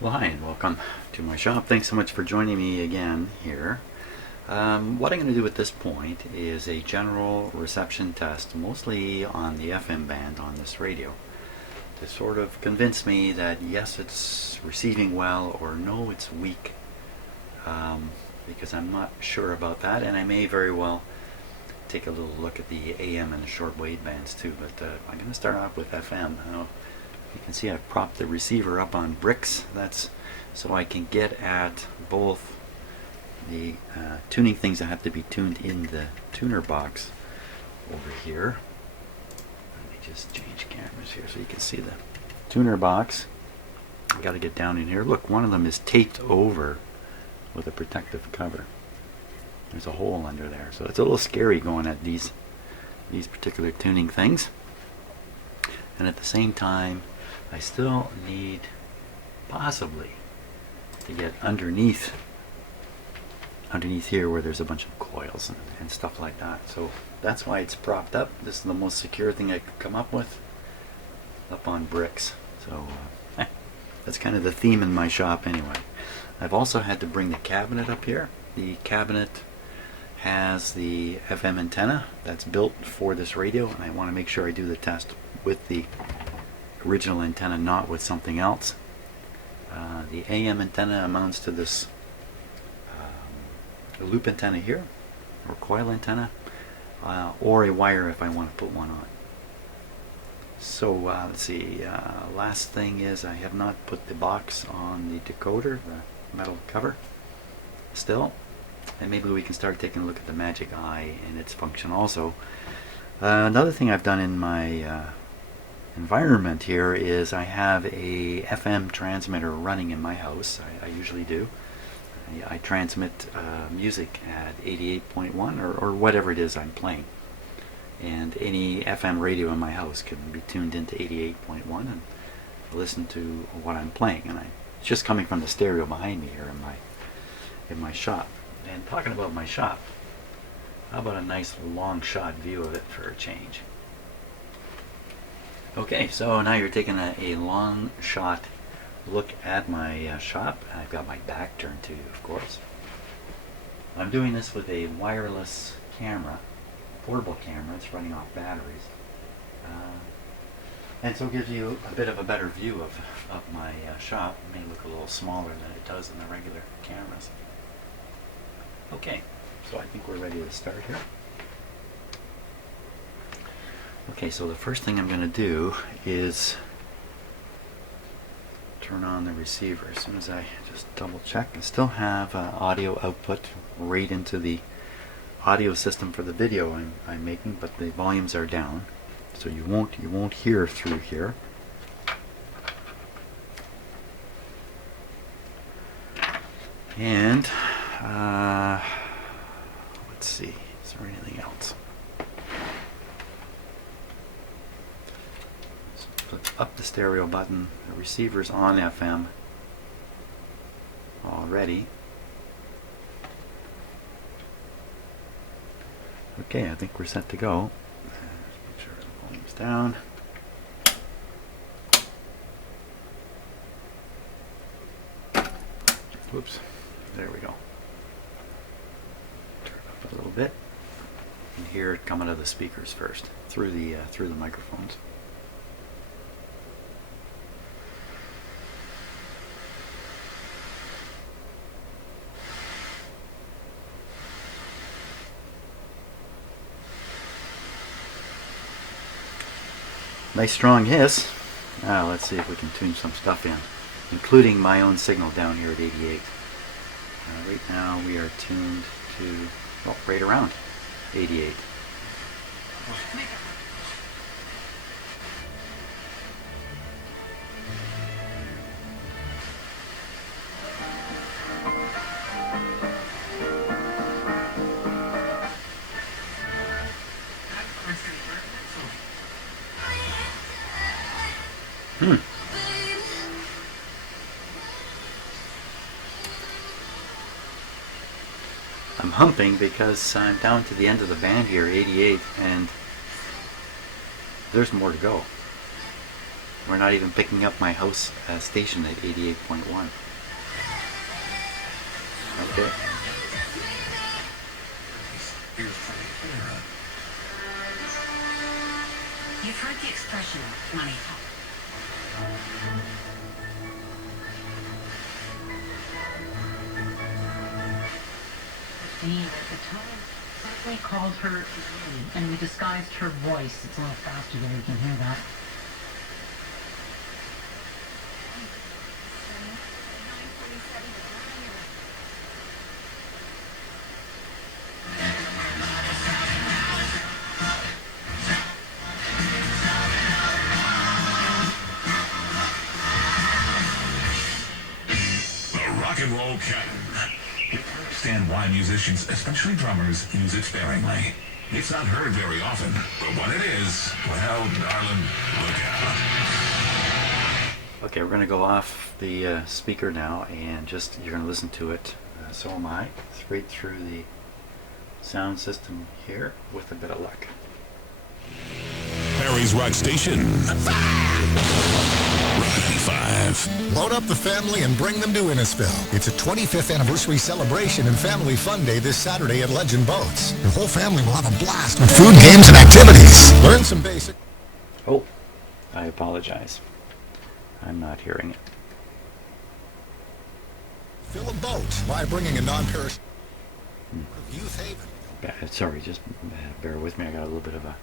Well, hi and welcome to my shop. Thanks so much for joining me again here. What I'm going to do at this point is a general reception test, mostly on the FM band on this radio, to sort of convince me that yes, it's receiving well, or no, it's weak, because I'm not sure about that, and I may very well take a little look at the AM and the shortwave bands too, but I'm going to start off with FM. You can see I've propped the receiver up on bricks. That's so I can get at both the tuning things that have to be tuned in the tuner box over here. Let me just change cameras here so you can see the tuner box. I got to get down in here. Look, one of them is taped over with a protective cover. There's a hole under there, so it's a little scary going at these particular tuning things. And at the same time, I still need possibly to get underneath here where there's a bunch of coils and stuff like that. So that's why it's propped up. This is the most secure thing I could come up with, up on bricks. So that's kind of the theme in my shop anyway. I've also had to bring the cabinet up here. The cabinet has the FM antenna that's built for this radio, and I want to make sure I do the test with the original antenna, not with something else. The AM antenna amounts to this loop antenna here, or coil antenna, or a wire if I want to put one on. So let's see, last thing is I have not put the box on the decoder, the metal cover, still, and maybe we can start taking a look at the Magic Eye and its function also. Another thing I've done in my environment here is I have a FM transmitter running in my house. I usually do. I transmit music at 88.1 or whatever it is I'm playing, and any FM radio in my house can be tuned into 88.1 and listen to what I'm playing, and it's just coming from the stereo behind me here in my shop. And talking about my shop, how about a nice long shot view of it for a change? Okay, so now you're taking a long shot look at my shop. I've got my back turned to you, of course. I'm doing this with a wireless camera, portable camera. It's running off batteries. And so it gives you a bit of a better view of my shop. It may look a little smaller than it does in the regular cameras. Okay, so I think we're ready to start here. Okay, so the first thing I'm going to do is turn on the receiver. As soon as I just double check, I still have audio output right into the audio system for the video I'm making, but the volumes are down, so you won't hear through here. And let's see, is there anything else? Flip up the stereo button. The receiver's on FM already. Okay, I think we're set to go. Make sure the volume's down. Whoops. There we go. Turn it up a little bit. You can hear it coming out of the speakers first, through the microphones. Nice strong hiss. Now let's see if we can tune some stuff in, including my own signal down here at 88. Right now we are tuned to, well, right around 88. I'm humping because I'm down to the end of the band here, 88, and there's more to go. We're not even picking up my house station at 88.1. Okay. You've heard the expression, money talk. At the time, simply called her Lily, and we disguised her voice. It's a little faster than we can hear that. Rock and roll cannon. You understand why musicians, especially drummers, use it sparingly. It's not heard very often, but when it is, well, darling, look out. Okay, we're going to go off the speaker now, and just you're going to listen to it. So am I, straight through the sound system here, with a bit of luck. Perry's Rock Station. 95. Load up the family and bring them to Innisfil. It's a 25th anniversary celebration and family fun day this Saturday at Legend Boats. Your whole family will have a blast with food, games, and activities. Learn some basic... Oh, I apologize. I'm not hearing it. Fill a boat by bringing a non-perishable Youth Haven. Sorry, just bear with me. I got a little bit of a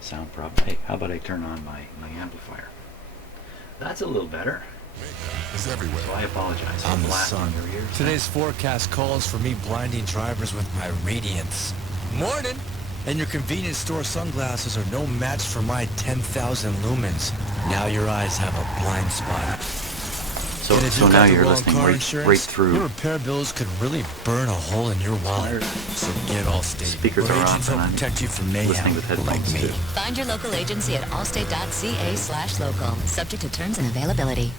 sound problem. Hey, how about I turn on my amplifier? That's a little better. Is everywhere. So I apologize. I'm the blasting sun. your ears. Today's forecast calls for me blinding drivers with my radiance. Morning! And your convenience store sunglasses are no match for my 10,000 lumens. Now your eyes have a blind spot. So And if you now got the you're wrong listening car right insurance, through. your repair bills could really burn a hole in your wallet. So get Allstate. Speakers where are agents off, and help I'm protect you from listening mayhem with like headphones me. too. Find your local agency at allstate.ca/local. Subject to terms and availability.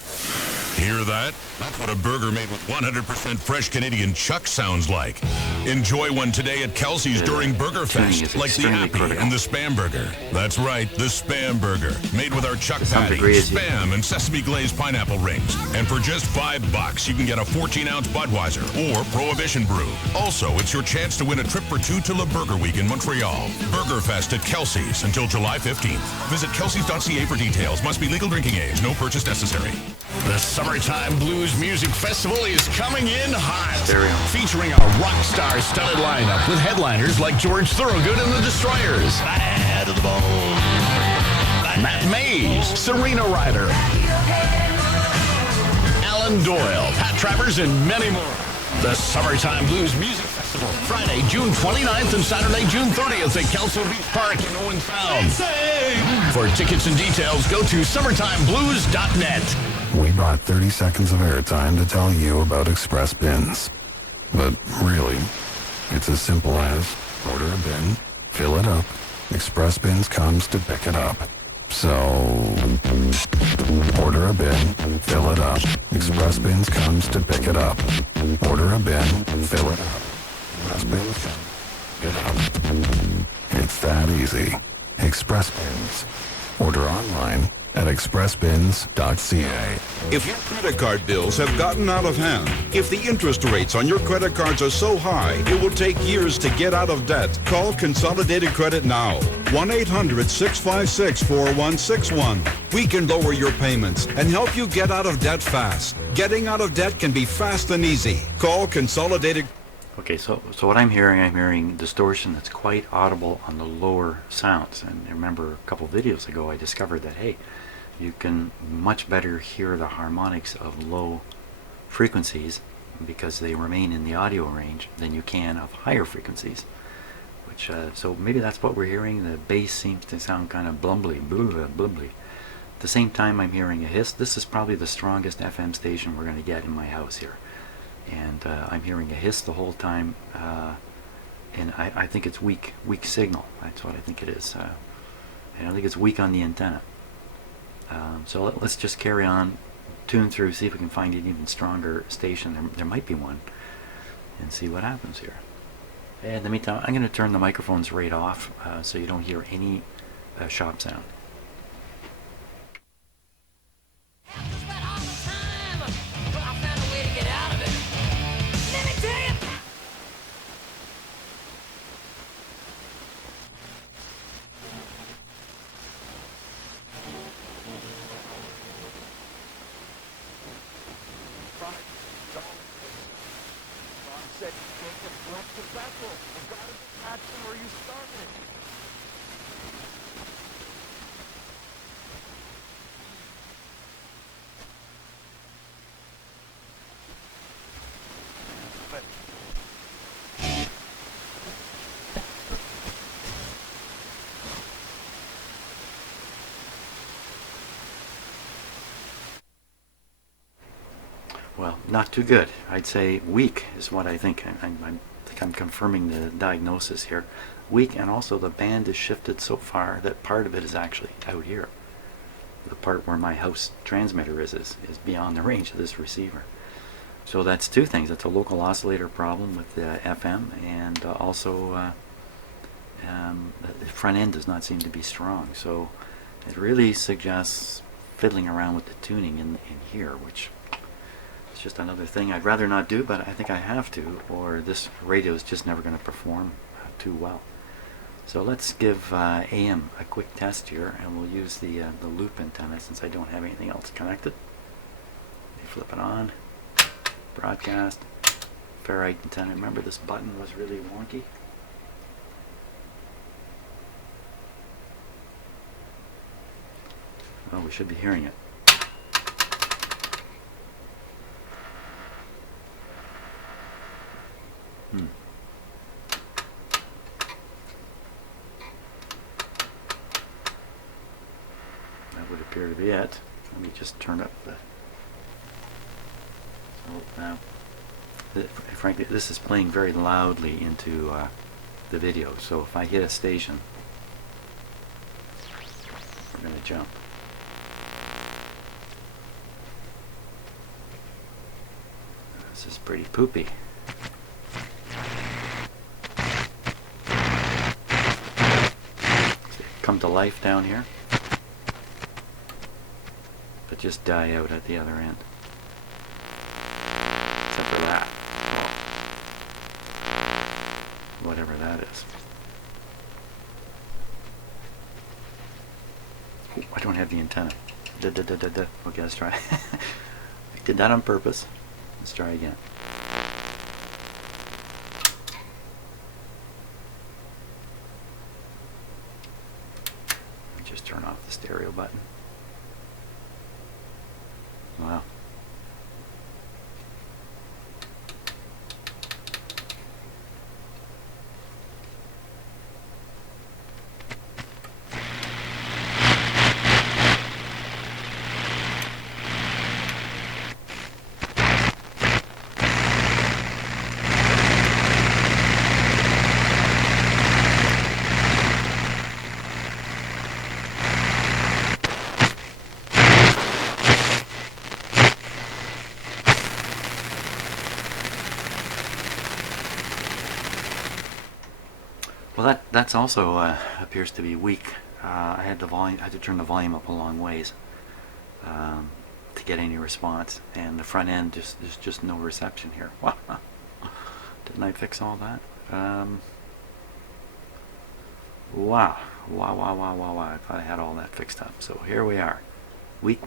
Hear that? That's what a burger made with 100% fresh Canadian chuck sounds like. Enjoy one today at Kelsey's during Burger tuning Fest, is like the extremely Appy critical. and the Spam Burger. That's right, the Spam Burger, made with our chuck some patty, degree, as you- Spam, and sesame glazed pineapple rings. And for just $5, you can get a 14-ounce Budweiser or Prohibition Brew. Also, it's your chance to win a trip for two to Le Burger Week in Montreal. Burger Fest at Kelsey's until July 15th. Visit kelseys.ca for details. Must be legal drinking age. No purchase necessary. The Summertime Blues Music Festival is coming in hot, Stereo. featuring a rock star studded lineup with headliners like George Thorogood and the Destroyers, Bad to the Bone, Matt Mays, Serena Ryder, Alan Doyle, Pat Travers, and many more. The Summertime Blues Music Festival, Friday, June 29th and Saturday, June 30th at Kelso Beach Park in Owen Sound. For tickets and details, go to summertimeblues.net. We bought 30 seconds of airtime to tell you about Express Bins. But really, it's as simple as order a bin, fill it up, Express Bins comes to pick it up. So, order a bin, fill it up, Express Bins comes to pick it up. Order a bin, fill it up, Express Bins come to pick it up. It's that easy. Express Bins. Order online at expressbins.ca. If your credit card bills have gotten out of hand, if the interest rates on your credit cards are so high, it will take years to get out of debt. Call Consolidated Credit now. 1-800-656-4161. We can lower your payments and help you get out of debt fast. Getting out of debt can be fast and easy. Call Consolidated. Okay, so what I'm hearing distortion that's quite audible on the lower sounds. And remember a couple videos ago I discovered that, hey, you can much better hear the harmonics of low frequencies because they remain in the audio range than you can of higher frequencies. Which so maybe that's what we're hearing. The bass seems to sound kind of blumbly, blumbly. At the same time I'm hearing a hiss. This is probably the strongest FM station we're going to get in my house here. And I'm hearing a hiss the whole time, and I think it's weak signal. That's what I think it is. I don't think it's weak on the antenna. So let's just carry on, tune through, see if we can find an even stronger station. There might be one, and see what happens here. In the meantime, I'm going to turn the microphones right off so you don't hear any shop sound. well, not too good. I'd say weak is what I think. I think I'm confirming the diagnosis here. Weak, and also the band is shifted so far that part of it is actually out here. The part where my house transmitter is beyond the range of this receiver. So that's two things. It's a local oscillator problem with the FM, and also the front end does not seem to be strong. So it really suggests fiddling around with the tuning in here, which is just another thing I'd rather not do, but I think I have to, or this radio is just never going to perform too well. So let's give AM a quick test here, and we'll use the loop antenna since I don't have anything else connected. Flip it on. Broadcast. Ferrite antenna. Remember, this button was really wonky. Oh, we should be hearing it. That would appear to be it. Let me just turn up the... So now, frankly, this is playing very loudly into the video, so if I hit a station, we're going to jump. This is pretty poopy. See, come to life down here, but just die out at the other end. Except for that. Well, whatever that is. Ooh, I don't have the antenna. Okay, let's try. I did that on purpose. Let's try again. Just turn off the stereo button. Wow. Well, that's also appears to be weak. I had to turn the volume up a long ways to get any response, and the front end there's just no reception here. Wow, didn't I fix all that? Wow! I thought I had all that fixed up. So here we are, weak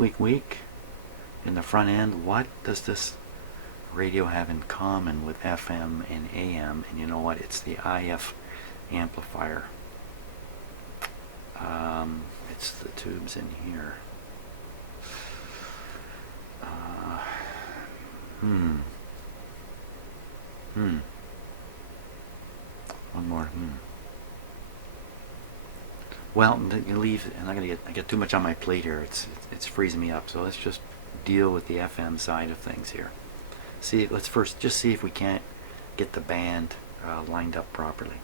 in the front end. What does this radio have in common with FM and AM? And you know what? It's the IF amplifier. It's the tubes in here. One more. Well, you leave, and I get too much on my plate here. It's freezing me up. So let's just deal with the FM side of things here. Let's first just see if we can't get the band lined up properly.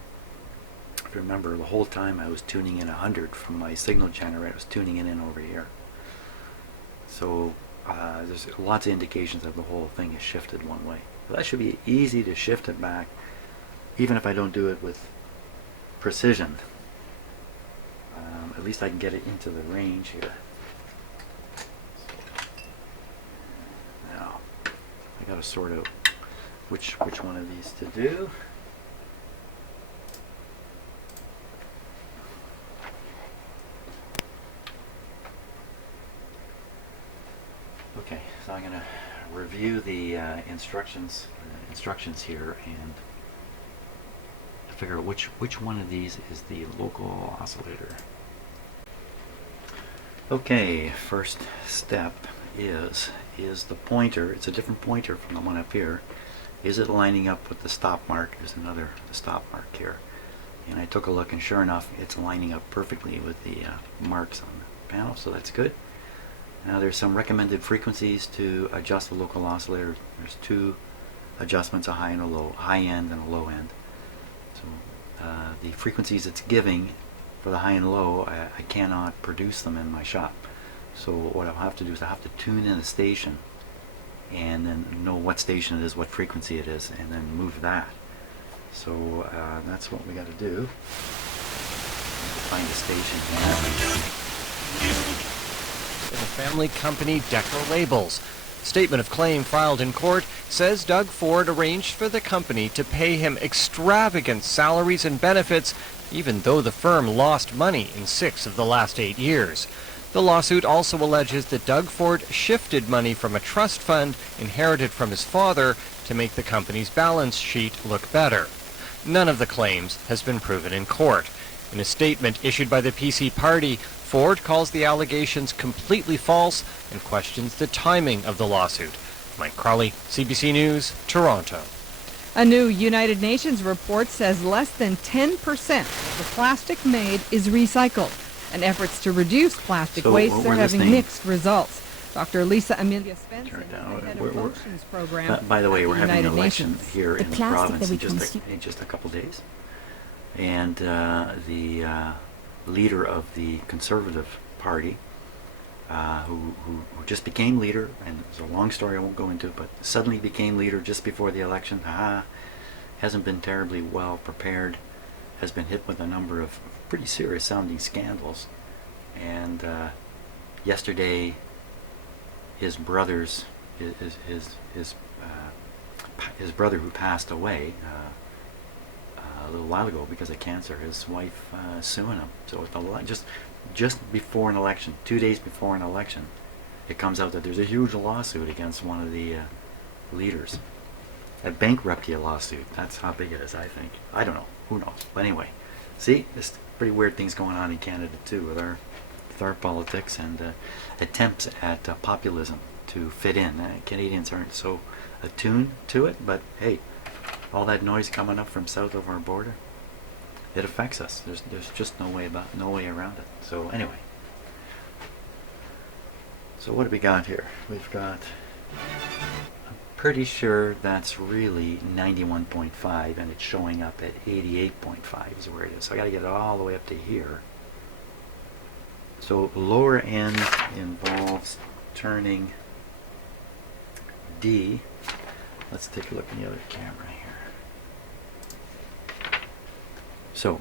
If you remember, the whole time I was tuning in 100 from my signal generator. I was tuning it in over here. So there's lots of indications that the whole thing is shifted one way. But that should be easy to shift it back, even if I don't do it with precision. At least I can get it into the range here. Now I got to sort out which one of these to do. Okay, so I'm going to review the instructions here and figure out which one of these is the local oscillator. Okay, first step is the pointer. It's a different pointer from the one up here. Is it lining up with the stop mark? There's another stop mark here. And I took a look, and sure enough, it's lining up perfectly with the marks on the panel, so that's good. Now there's some recommended frequencies to adjust the local oscillator. There's two adjustments, a high and a low, high end and a low end. So the frequencies it's giving for the high and low, I cannot produce them in my shop. So what I'll have to do is I have to tune in a station and then know what station it is, what frequency it is, and then move that. So that's what we got to do. Find a station here. The family company Decker Labels. Statement of claim filed in court says Doug Ford arranged for the company to pay him extravagant salaries and benefits, even though the firm lost money in 6 of the last 8 years. The lawsuit also alleges that Doug Ford shifted money from a trust fund inherited from his father to make the company's balance sheet look better. None of the claims has been proven in court. In a statement issued by the PC party, Ford calls the allegations completely false and questions the timing of the lawsuit. Mike Crawley, CBC News, Toronto. A new United Nations report says less than 10% of the plastic made is recycled, and efforts to reduce plastic waste are having mixed results. Dr. Lisa Amelia Svensson, the head of Oceans program. By the way, we're having an United election Nations. here The in the plastic province that we in just a couple days. And the leader of the Conservative Party, who just became leader, and it's a long story I won't go into, but suddenly became leader just before the election, hasn't been terribly well prepared, has been hit with a number of pretty serious sounding scandals. And yesterday his brother's his brother, who passed away a little while ago because of cancer, his wife suing him. So it's just before an election, 2 days before an election, it comes out that there's a huge lawsuit against one of the leaders. A bankruptcy lawsuit. That's how big it is, I think. I don't know. Who knows? But anyway, see, there's pretty weird things going on in Canada too with our politics and attempts at populism to fit in. Canadians aren't so attuned to it, but hey, all that noise coming up from south of our border, it affects us. There's just no way around it. So anyway, so what do we got here? We've got, I'm pretty sure that's really 91.5, and it's showing up at 88.5 is where it is. So I got to get it all the way up to here. So lower end involves turning D. Let's take a look in the other camera here. So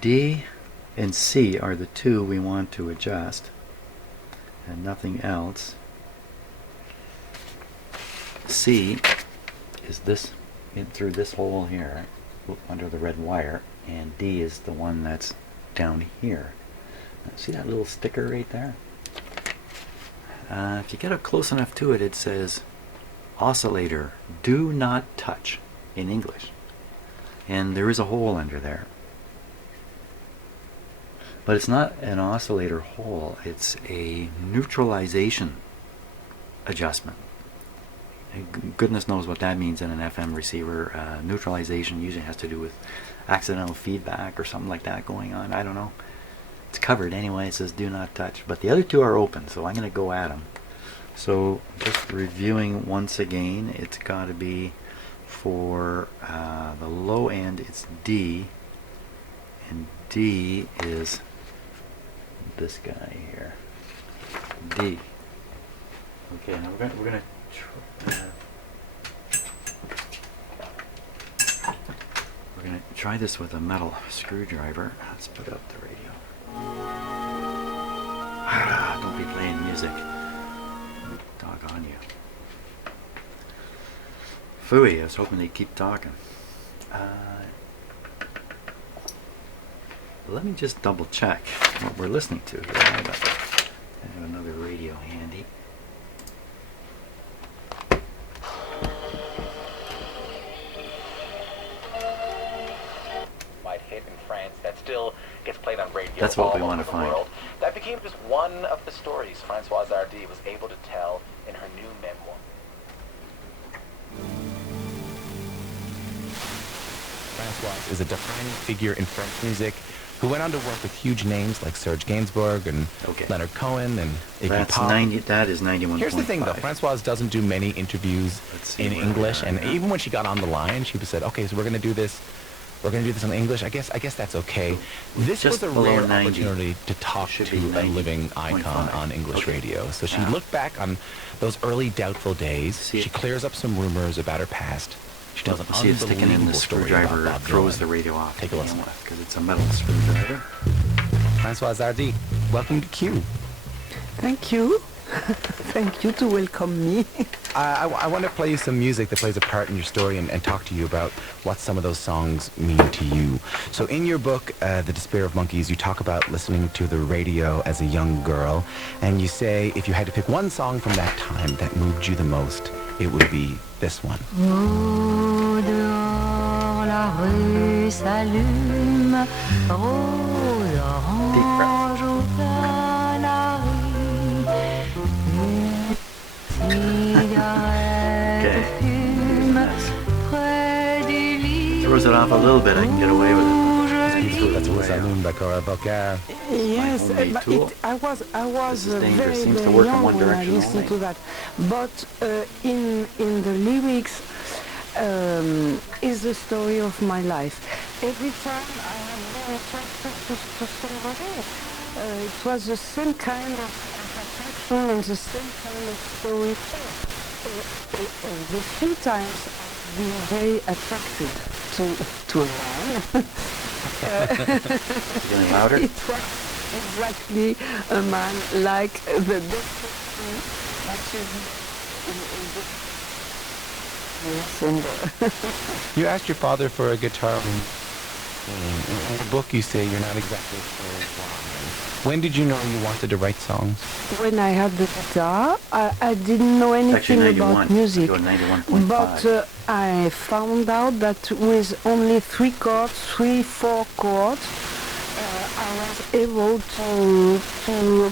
D and C are the two we want to adjust, and nothing else. C is this in through this hole here under the red wire, and D is the one that's down here. See that little sticker right there? If you get up close enough to it, it says Oscillator, do not touch in English. And there is a hole under there. But it's not an oscillator hole, it's a neutralization adjustment. And goodness knows what that means in an FM receiver. Neutralization usually has to do with accidental feedback or something like that going on. I don't know. It's covered anyway. It says do not touch. But the other two are open, so I'm going to go at them. So just reviewing once again, it's got to be for the low end, it's D. And D is this guy here. D. Okay, now we're going to try this with a metal screwdriver. Let's put up the radio. Don't be playing music. Doggone you. Phooey, I was hoping they'd keep talking. Let me just double check what we're listening to here. I have another radio handy. Hit in France that still gets played on radio. That's what we all want over to the find. world. That became just one of the stories Françoise Hardy was able to tell in her new memoir. Françoise is a defining figure in French music. who went on to work with huge names like Serge Gainsbourg and Leonard Cohen and Iggy Pop. That is 91.5. Here's the thing, though. Françoise doesn't do many interviews in English, and even when she got on the line, she said, okay, so we're going to do this. We're going to do this in English. I guess that's okay. This was a rare opportunity to talk to a living icon on English radio. So she looked back on those early doubtful days. She clears up some rumors about her past. She tells an unbelievable story about Bob throws Dylan. the radio off. Take a listen. Because it's a metal screwdriver. Françoise Hardy, welcome to Q. Thank you. Thank you to welcome me. I want to play you some music that plays a part in your story and talk to you about what some of those songs mean to you. So in your book, The Despair of Monkeys, you talk about listening to the radio as a young girl, and you say if you had to pick one song from that time that moved you the most, it would be this one. Au dehors, la rue s'allume, rose orange au plein la rue. Throws it off a little bit, I can get away with it. Yes, I was very young when I listened to that. But in the lyrics is the story of my life. Every time I have been attracted to somebody, it was the same kind of attraction and the same kind of story. The few times I've been very attracted to a man. Getting louder? It was exactly a man like the description that is in the You asked your father for a guitar. In the book, you say you're not exactly sure why. When did you know you wanted to write songs? When I had the guitar, I didn't know anything about music. But I found out that with only 3 chords, 4 chords, I was able to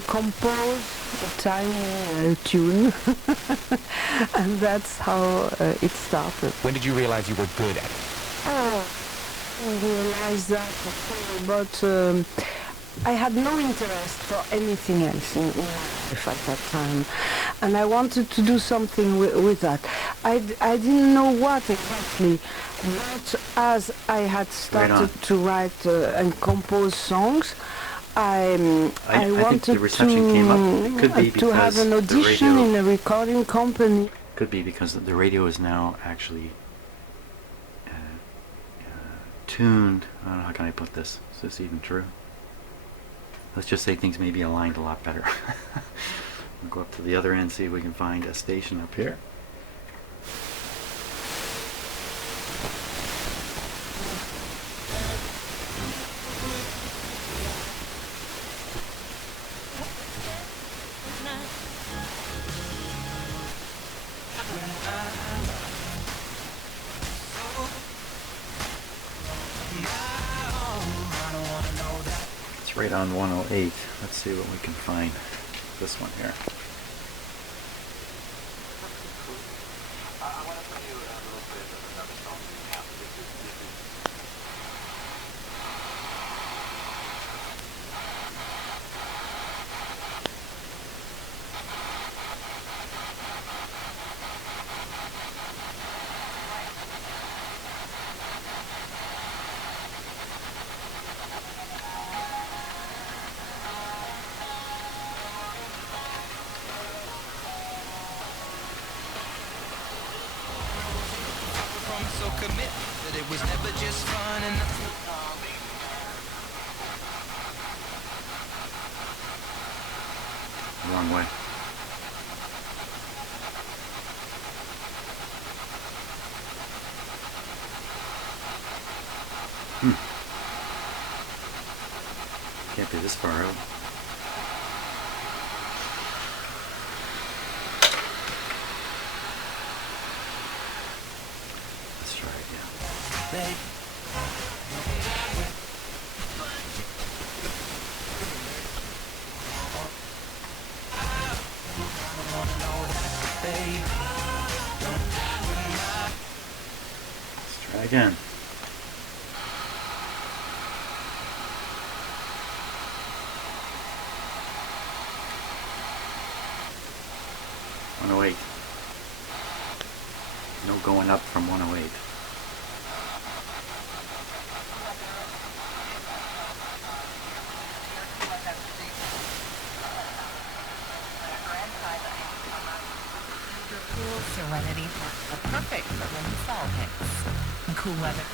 compose a tiny tune. And that's how it started. When did you realize you were good at it? I realized that, but I had no interest for anything else in life at that time, and I wanted to do something with that. I didn't know what exactly, but as I had started to write and compose songs, I wanted the reception came up. It could be to have an audition in a recording company. Could be because the radio is now actually tuned. I don't know, how can I put this? Is this even true? Let's just say things may be aligned a lot better. We'll go up to the other end, see if we can find a station up here. Right on 108. Let's see what we can find. This one here. So commit that it was never just fun and Wrong way. Can't be this far out. Let's try again. Let's try again. 108. No going up from 108. Cool Serenity, perfect for when the fall hits. And cool weather.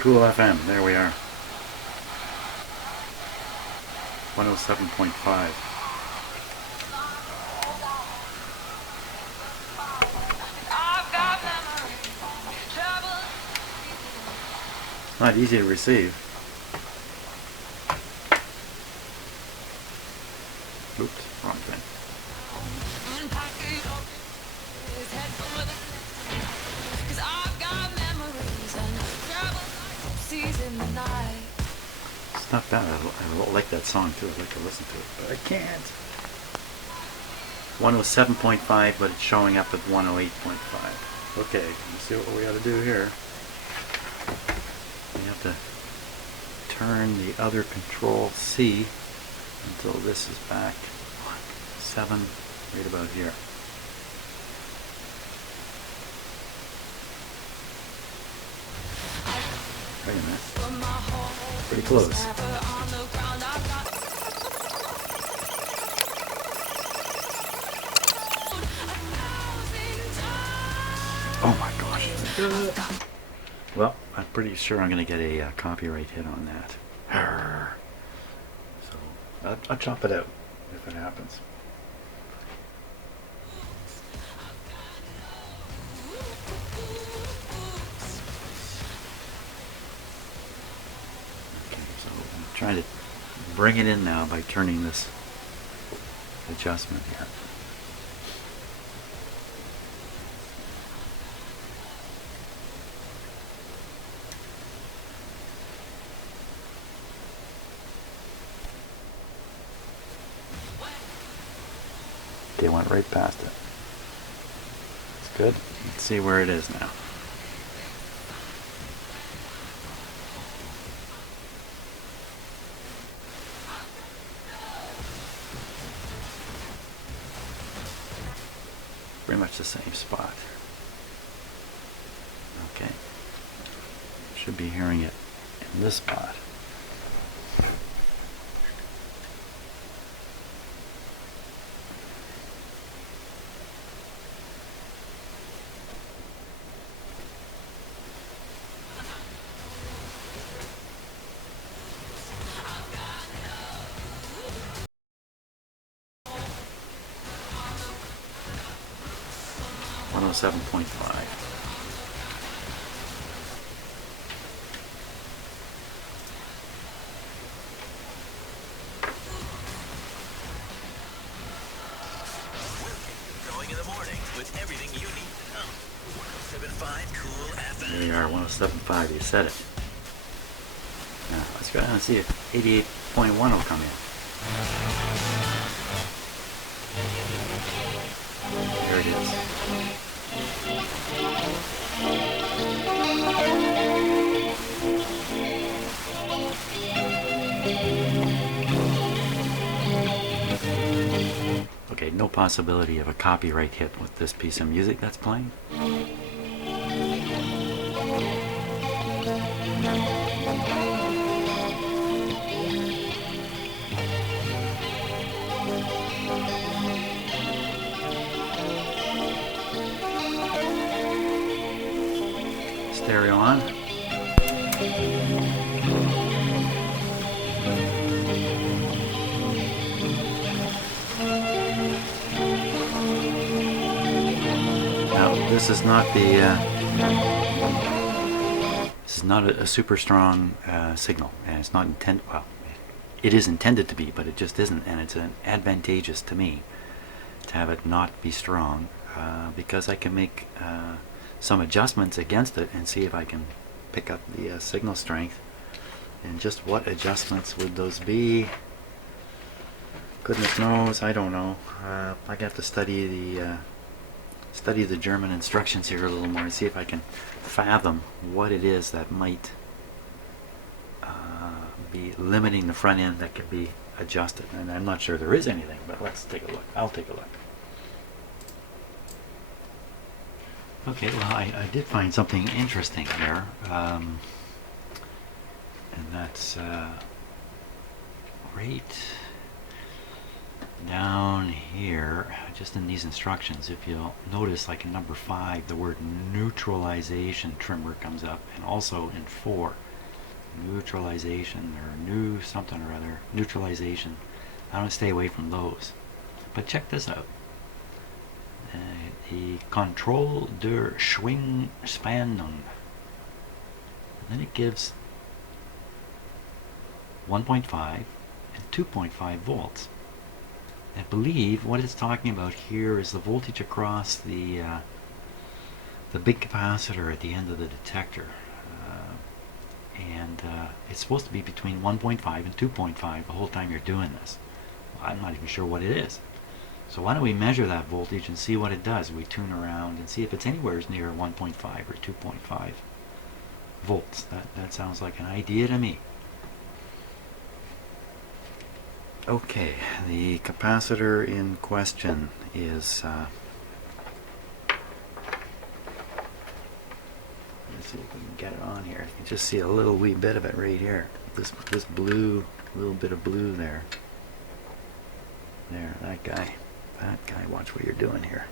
Cool FM, there we are. 107.5. Not easy to receive. Oops, wrong thing. It's not bad. I like that song too. I'd like to listen to it, but I can't. 107.5, but it's showing up at 108.5. Okay, let's see what we got to do here. We have to turn the other control C until this is back 7, right about here. Wait a minute. Pretty close. Oh my gosh. Well, I'm pretty sure I'm going to get a copyright hit on that. So I'll chop it out if it happens. Okay, so I'm trying to bring it in now by turning this adjustment here. Okay, went right past it. That's good. Let's see where it is now. Pretty much the same spot. Okay. Should be hearing it in this spot. .5. Going in the morning with everything you need to know. 107.5 Cool FM. There you are, 107.5. You said it. Now let's go down and see if 88.1 will come in. There it is. Okay, no possibility of a copyright hit with this piece of music that's playing. Stereo on. Now, this is not the this is not a super strong signal, and it's not intended. Well, it is intended to be, but it just isn't, and it's advantageous to me to have it not be strong because I can make some adjustments against it and see if I can pick up the signal strength. And just what adjustments would those be? Goodness knows, I don't know. I have to study the German instructions here a little more and see if I can fathom what it is that might be limiting the front end that can be adjusted. And I'm not sure there is anything, but let's take a look. I'll take a look. Okay, well, I did find something interesting here, and that's right down here, just in these instructions. If you'll notice, like in number 5, the word neutralization trimmer comes up, and also in 4, neutralization or new something or other, neutralization. I want to stay away from those. But check this out. The Control der Schwingspannung. Then it gives 1.5 and 2.5 volts. I believe what it's talking about here is the voltage across the big capacitor at the end of the detector. And it's supposed to be between 1.5 and 2.5 the whole time you're doing this. Well, I'm not even sure what it is. So why don't we measure that voltage and see what it does? We tune around and see if it's anywhere near 1.5 or 2.5 volts. That sounds like an idea to me. Okay, the capacitor in question is let's see if we can get it on here. You can just see a little wee bit of it right here. This blue, little bit of blue there. There, that guy. That guy, watch what you're doing here.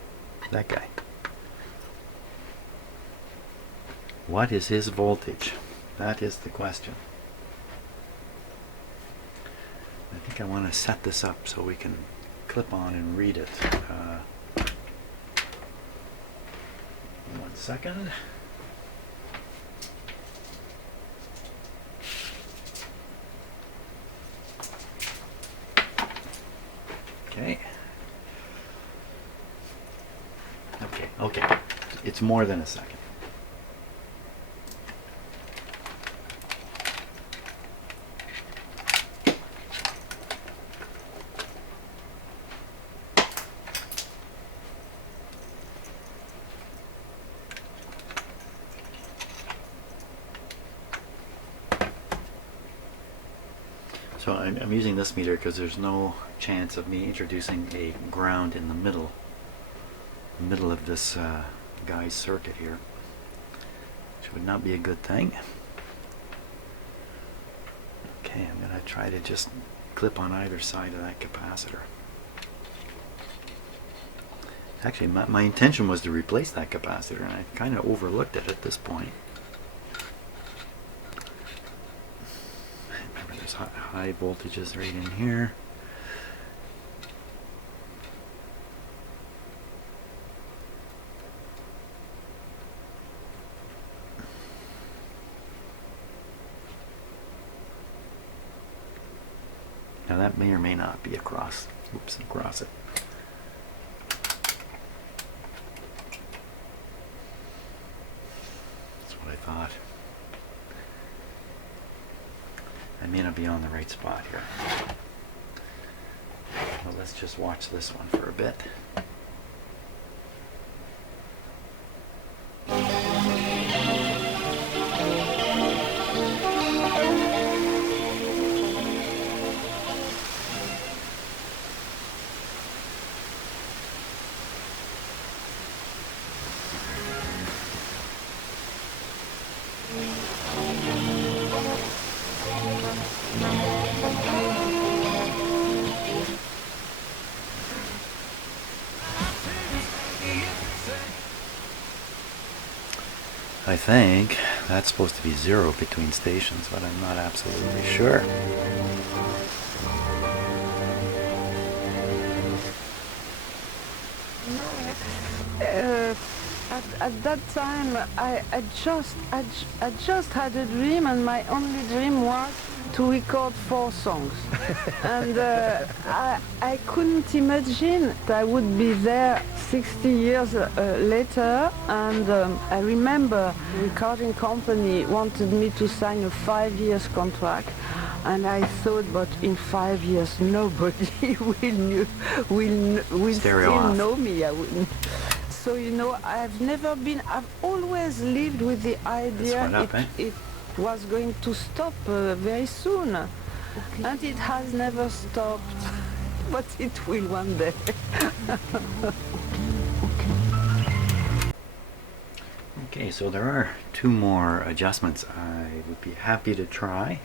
That guy. What is his voltage? That is the question. I think I want to set this up so we can clip on and read it. 1 second. Okay. Okay. It's more than a second. So I'm using this meter because there's no chance of me introducing a ground in the middle of this guy's circuit here, which would not be a good thing. Okay, I'm going to try to just clip on either side of that capacitor. Actually, my intention was to replace that capacitor, and I kind of overlooked it at this point. Remember, there's high voltages right in here. Now that may or may not be across. Oops, across it. That's what I thought. I may not be on the right spot here. Well, let's just watch this one for a bit. I think that's supposed to be 0 between stations, but I'm not absolutely sure. At that time, I just had a dream, and my only dream was to record 4 songs. And I couldn't imagine that I would be there 60 years later. And I remember the recording company wanted me to sign a 5-year contract. And I thought, but in 5 years, nobody will still know me. I wouldn't. So, you know, I've always lived with the idea it was going to stop very soon. Okay. And it has never stopped, but it will one day. Okay, so there are two more adjustments I would be happy to try.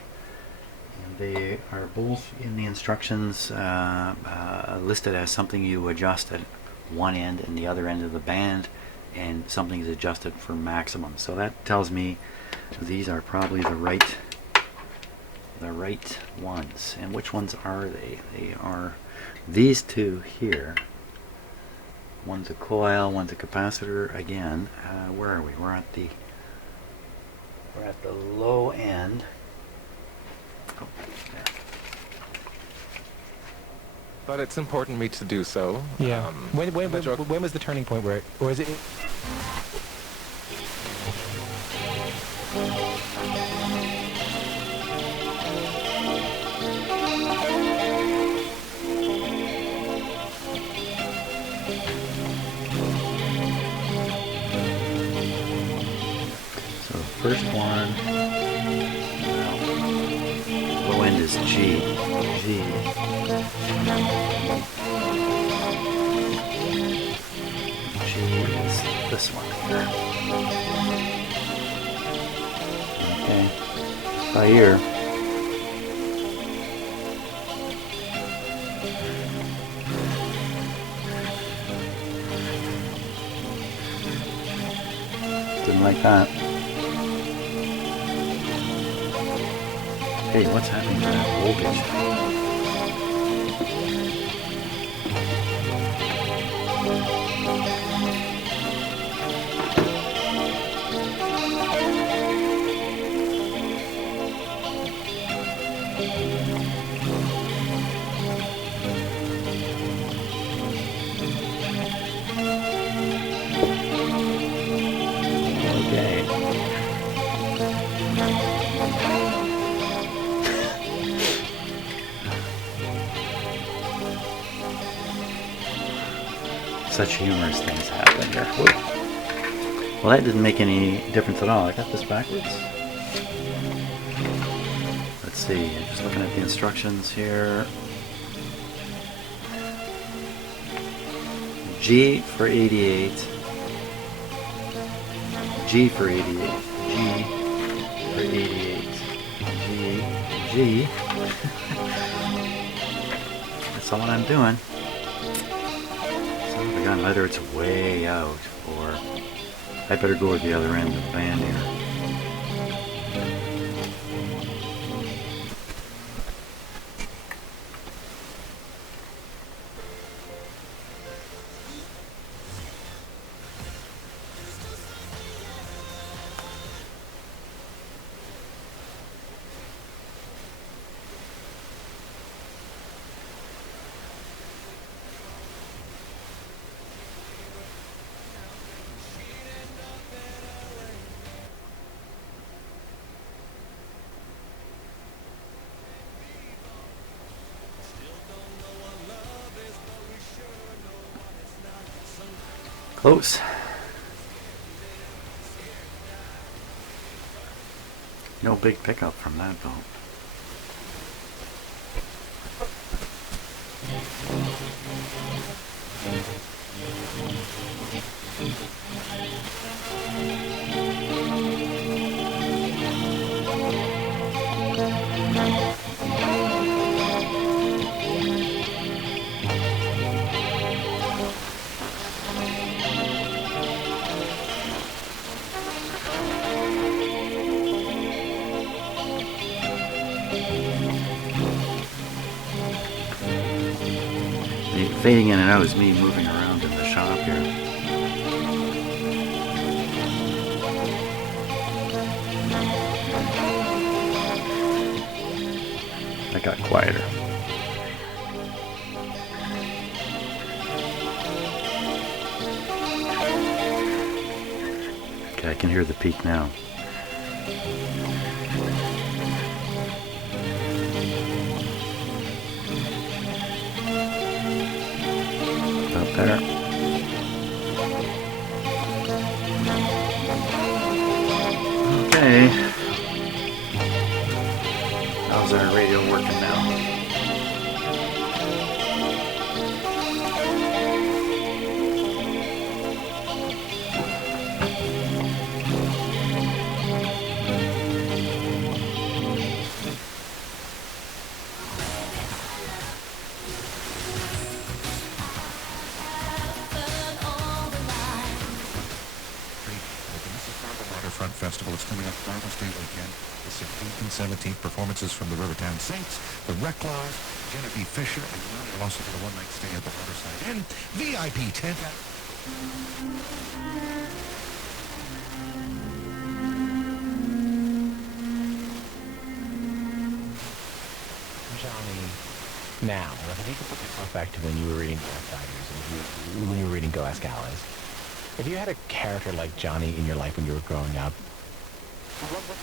And they are both in the instructions listed as something you adjust at one end and the other end of the band, and something is adjusted for maximum. So that tells me these are probably the right ones. And which ones are they? They are these two here. One's a coil, one's a capacitor. Again, where are we? We're at the low end. Oh, there. But it's important me to do so. Yeah. When was the turning point where it, or is it? So the first one, low end is G. G. G is this one here. Okay. By ear. Didn't like that. Hey, what's happening to that voltage? Okay. Such humorous things happen here. Whoop. Well, that didn't make any difference at all. I got this backwards. Let's see. Just looking at the instructions here. G for 88. G for 88. G for 88. G. G. That's all I'm doing. Again, either it's way out, or I better go with the other end of the band here. Close. No big pickup from that though. Fading in and out is me moving around in the shop here. That got quieter. Okay, I can hear the peak now. There. Okay. How's our radio working now? Waterfront Festival. It's coming up Father's Day weekend. The 16th and 17th performances from the Rivertown Saints, the Reclaws, Genevieve Fisher, and you'll also get a one-night stay at the Waterside Inn. VIP tent. Johnny, now, if you could put yourself back to when you were reading The Outsiders, and when you were reading Go Ask Alice, if you had a character like Johnny in your life when you were growing up, what would...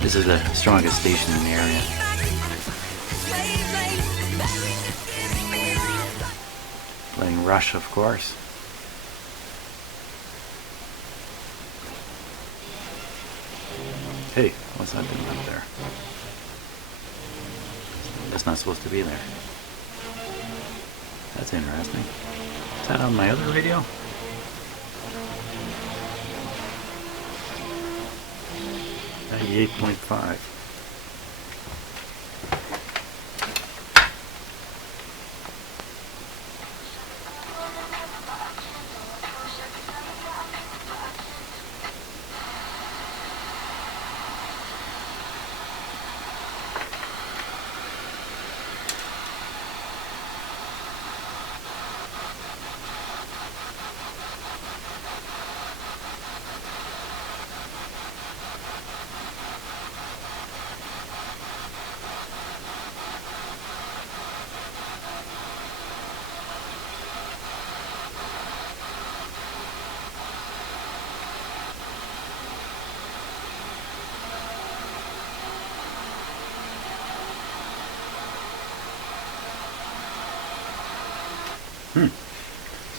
This is the strongest station in the area. Playing Rush, of course. Hey, what's that doing up there? That's not supposed to be there. That's interesting. Is that on my other radio? .5.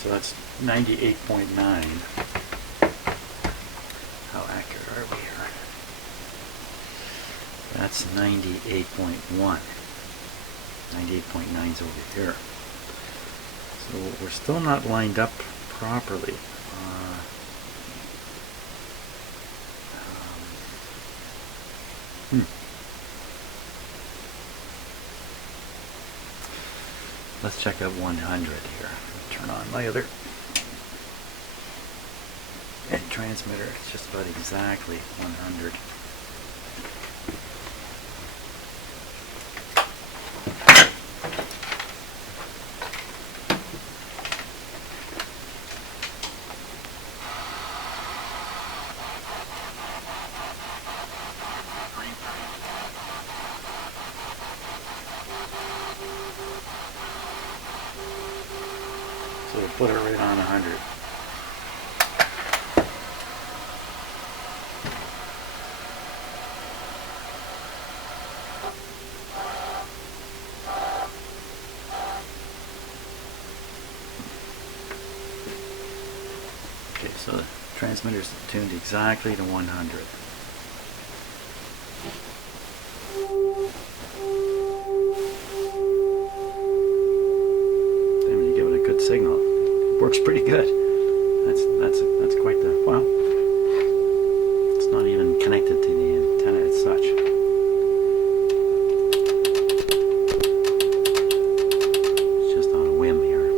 So that's 98.9. How accurate are we here? That's 98.1. 98.9 is over here. So we're still not lined up properly. Let's check out 100 here. Turn on my other transmitter. It's just about exactly 100. So we'll put it right on 100. Okay, so the transmitter's tuned exactly to 100. Signal. Works pretty good. That's quite the wow. It's not even connected to the antenna as such. It's just on a whim here.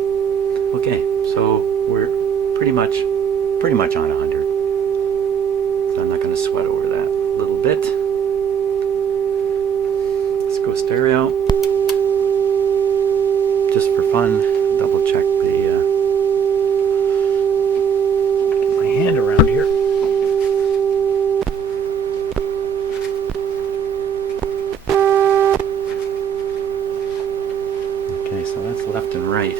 Okay, so we're pretty much on 100. So I'm not going to sweat over that a little bit. Let's go stereo. Just for fun. Double check the get my hand around here. Okay, so that's left and right.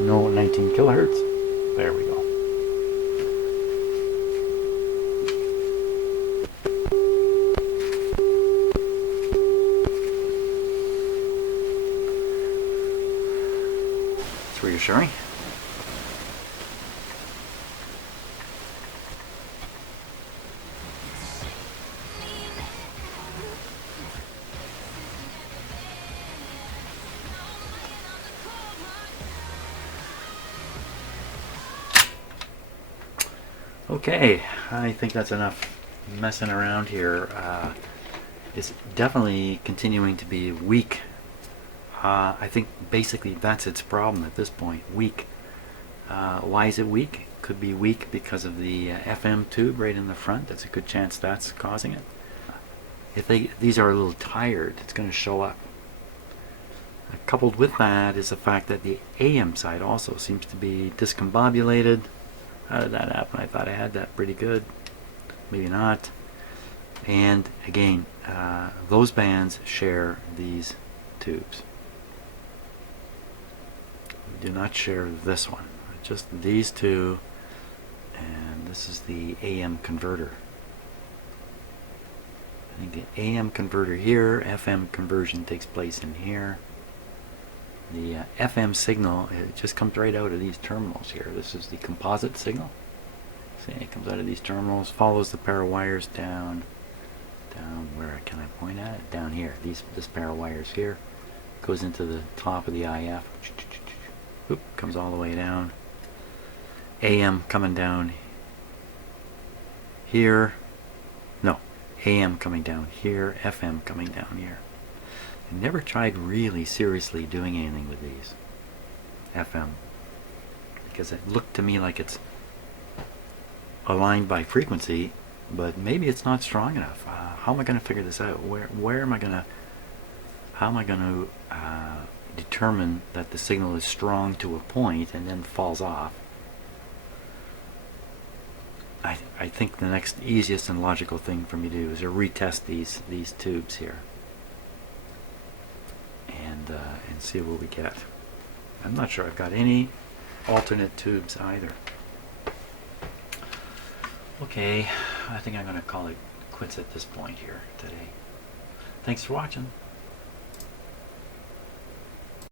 No 19 kilohertz. There we go. Reassuring. Okay, I think that's enough messing around here. It's definitely continuing to be weak. I think basically that's its problem at this point, weak. Why is it weak? Could be weak because of the FM tube right in the front. That's a good chance that's causing it. If these are a little tired, it's going to show up. Coupled with that is the fact that the AM side also seems to be discombobulated. How did that happen? I thought I had that pretty good. Maybe not. And again, those bands share these tubes. We do not share this one. Just these two, and this is the AM converter. I think the AM converter here, FM conversion takes place in here. The FM signal, it just comes right out of these terminals here. This is the composite signal. See, it comes out of these terminals, follows the pair of wires down, where can I point at it? Down here. This pair of wires here goes into the top of the IF. Oop, comes all the way down. AM coming down here. No, AM coming down here, FM coming down here. I never tried really seriously doing anything with these FM, because it looked to me like it's aligned by frequency, but maybe it's not strong enough. How am I going to figure this out? Where am I going to? How am I going to determine that the signal is strong to a point and then falls off? I think the next easiest and logical thing for me to do is to retest these tubes here and see what we get. I'm not sure I've got any alternate tubes either. Okay, I think I'm going to call it quits at this point here today. Thanks for watching.